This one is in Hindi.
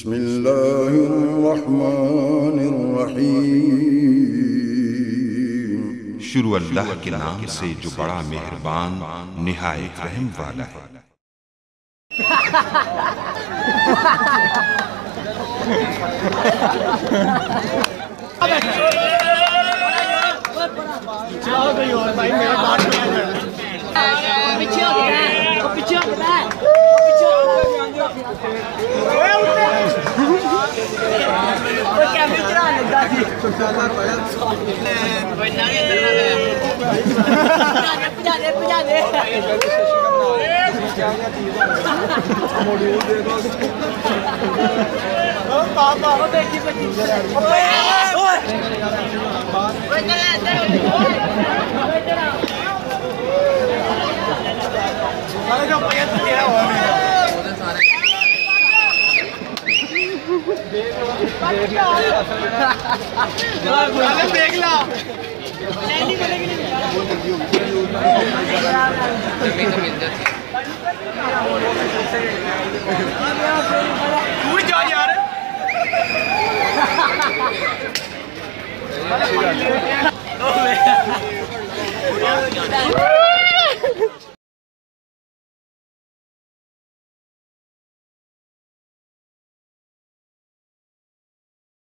बिस्मिल्लाहिर्रहमानिर्रहीम। शुरू अल्लाह के नाम से जो बड़ा मेहरबान निहायत रहम वाला है। देख ला मिल जाती